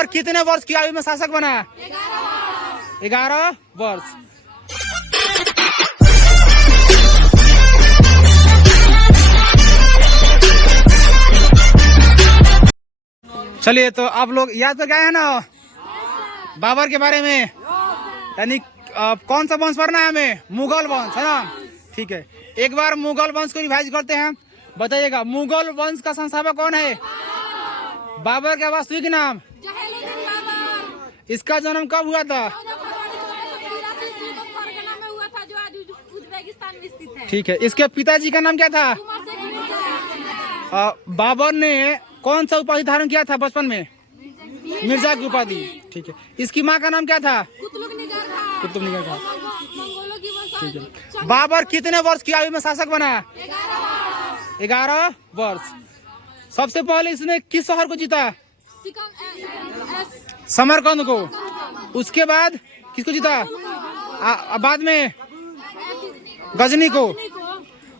बाबर कितने वर्ष की आयु में शासक बना? 11 वर्ष। चलिए, तो आप लोग याद तो गए हैं ना बाबर के बारे में, यानी कौन सा वंश पढ़ना है हमें? मुगल वंश, है ना? ठीक है, एक बार मुगल वंश को रिवाइज करते हैं। बताइएगा, मुगल वंश का संस्थापक कौन है? बाबर का वास्तविक नाम? इसका जन्म कब हुआ था? ठीक है, इसके पिताजी का नाम क्या था? बाबर ने कौन सा उपाधि धारण किया था बचपन में? मिर्जा की उपाधि। ठीक है, इसकी माँ का नाम क्या था? कुतुब निगार था। ठीक है, बाबर कितने वर्ष की आयु में शासक बना? 11 वर्ष। सबसे पहले इसने किस शहर को जीता? समरकंद को। उसके बाद किसको जीता? बाद में गजनी को।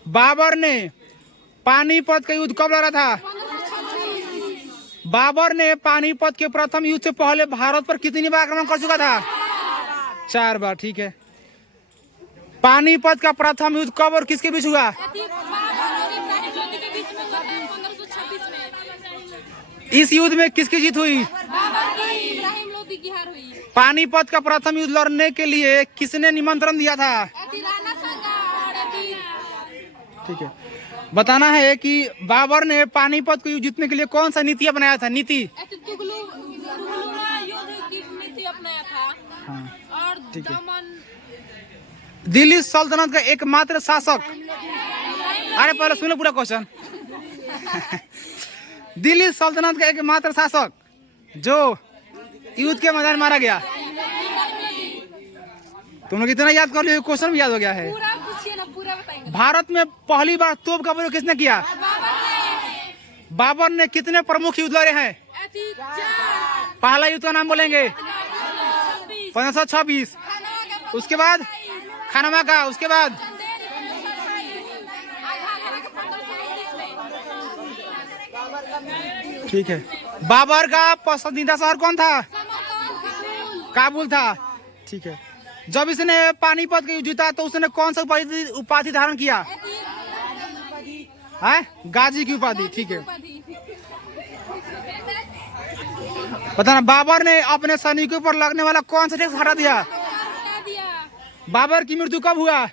बाबर ने पानीपत का युद्ध कब लड़ा था? बाबर ने पानीपत के प्रथम युद्ध से पहले भारत पर कितनी बार आक्रमण कर चुका था? 4 बार। ठीक है, पानीपत का प्रथम युद्ध कब और किसके बीच हुआ? इस युद्ध में किसकी जीत हुई? पानीपत का प्रथम युद्ध लड़ने के लिए किसने निमंत्रण दिया था? ठीक है, बताना है कि बाबर ने पानीपत को युद्ध जीतने के लिए कौन सा नीति अपनाया था? नीति हाँ, ठीक है। दिल्ली सल्तनत का एकमात्र शासक, अरे पहले सुनो पूरा क्वेश्चन। दिल्ली सल्तनत का एकमात्र शासक जो युद्ध के मैदान मारा गया। तुम लोग इतना याद कर लियो, क्वेश्चन भी याद हो गया है। भारत में पहली बार तोप का प्रयोग किसने किया? बाबर ने कितने प्रमुख युद्ध लड़े हैं? पहला युद्ध का नाम बोलेंगे? 1526। उसके बाद खानवा का। उसके बाद ठीक है, बाबर का पसंदीदा शहर कौन था? काबुल था। ठीक है, जब इसने पानीपत का युद्ध जीता तो उसने कौन सा उपाधि धारण किया? है गाजी की उपाधि। ठीक है, बताना, बाबर ने अपने सैनिकों पर लगने वाला कौन सा टैक्स हटा दिया? बाबर की मृत्यु कब हुआ?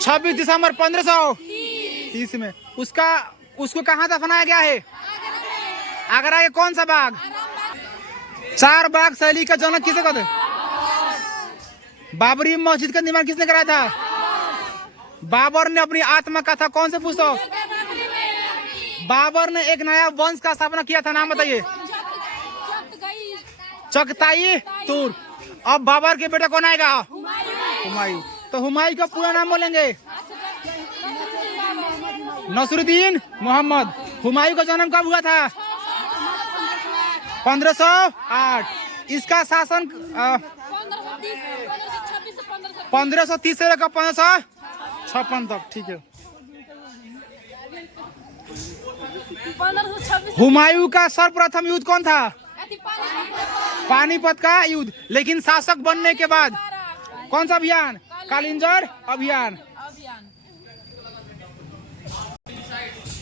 26 दिसंबर 1530 में। उसको कहाँ दफनाया गया है? आगरा के कौन सा बाग? 4 बाग शैली का जनक किसे कहते हैं? बाबरी मस्जिद का निर्माण किसने कराया था? बाबर ने अपनी आत्मकथा कौन से पुस्तक? बाबर ने एक नया वंश का स्थापना किया था, नाम बताइए? चगताई तुर्क। अब बाबर के बेटे कौन आएगा? हुमायूं। तो हुमायूं का पूरा नाम बोलेंगे? नसरुद्दीन मोहम्मद। हुमायूं का जन्म कब हुआ था? 1508। इसका शासन 1530 से लेकर 1556 तक। ठीक है, हुमायूं का सर्वप्रथम युद्ध कौन था? पानीपत का युद्ध। लेकिन शासक बनने के बाद कौन सा अभियान? कालिंजर अभियान।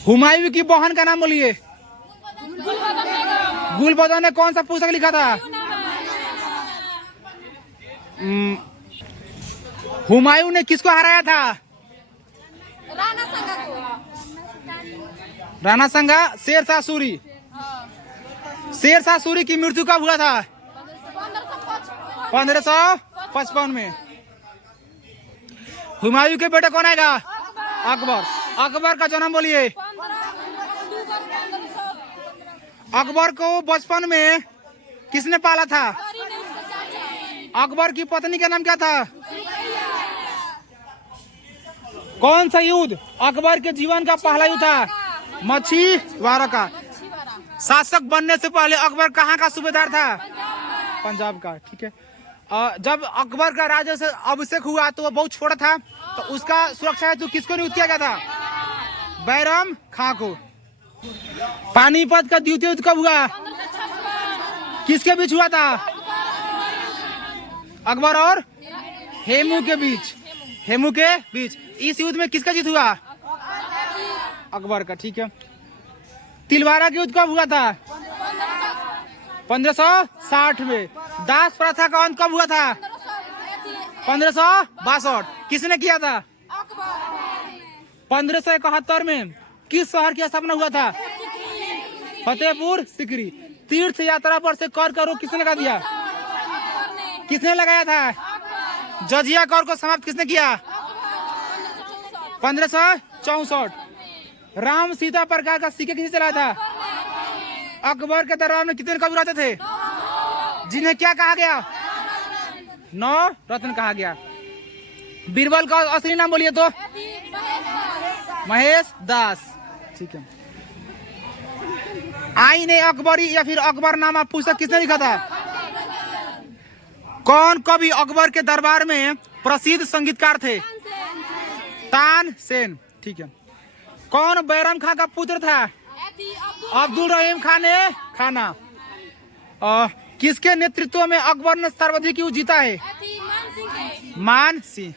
हुमायूं की बहन का नाम बोलिए? गुलबदन ने कौन सा पुस्तक लिखा था? हुमायूं ने किसको हराया था? राणा संगा। शेरशाह सूरी। शेरशाह सूरी की मृत्यु कब हुआ था? 1555 में। हुमायूं के बेटे कौन आएगा? अकबर। अकबर का जन्म बोलिए? अकबर को बचपन में किसने पाला था? अकबर की पत्नी का नाम क्या था? कौन सा युद्ध अकबर के जीवन का पहला युद्ध था? मछीवाड़ा का। शासक बनने से पहले अकबर कहाँ का सूबेदार था? पंजाब का। ठीक है, जब अकबर का राजा से अभिषेक हुआ तो वो बहुत छोटा था, तो उसका सुरक्षा हेतु किसको नियुक्त किया गया था? बैरम खां को। पानीपत का द्वितीय युद्ध कब हुआ? किसके बीच हुआ था? अकबर और हेमू के बीच। हेमू के बीच। इस युद्ध में किसका जीत हुआ? अकबर का। ठीक है। तिलवारा के युद्ध कब हुआ था? 1560 में। दास प्रथा का अंत कब हुआ था? 1562। किसने किया था? 1571 में किस शहर की स्थापना हुआ था? फतेहपुर सीकरी। तीर्थ यात्रा पर से कर का रोक किसने लगा दिया? किसने लगाया था? जजिया कर को समाप्त किसने किया? 1564। राम सीता प्रकार का सिक्का किसने चलाया था? अकबर के दरबार में कितने कवि रहते थे जिन्हें क्या कहा गया? 9 रत्न कहा गया। बीरबल का असली नाम बोलिए तो? महेश दास। ठीक है। आईने अकबरी या फिर अकबरनामा पुस्तक किसने लिखा था? कौन कवि अकबर के दरबार में प्रसिद्ध संगीतकार थे? तानसेन। ठीक है। कौन बैरम खां का पुत्र था? अब्दुल रहीम खान ने खाना। किसके नेतृत्व में अकबर ने सर्वाधिक युद्ध जीता है? मान सिंह।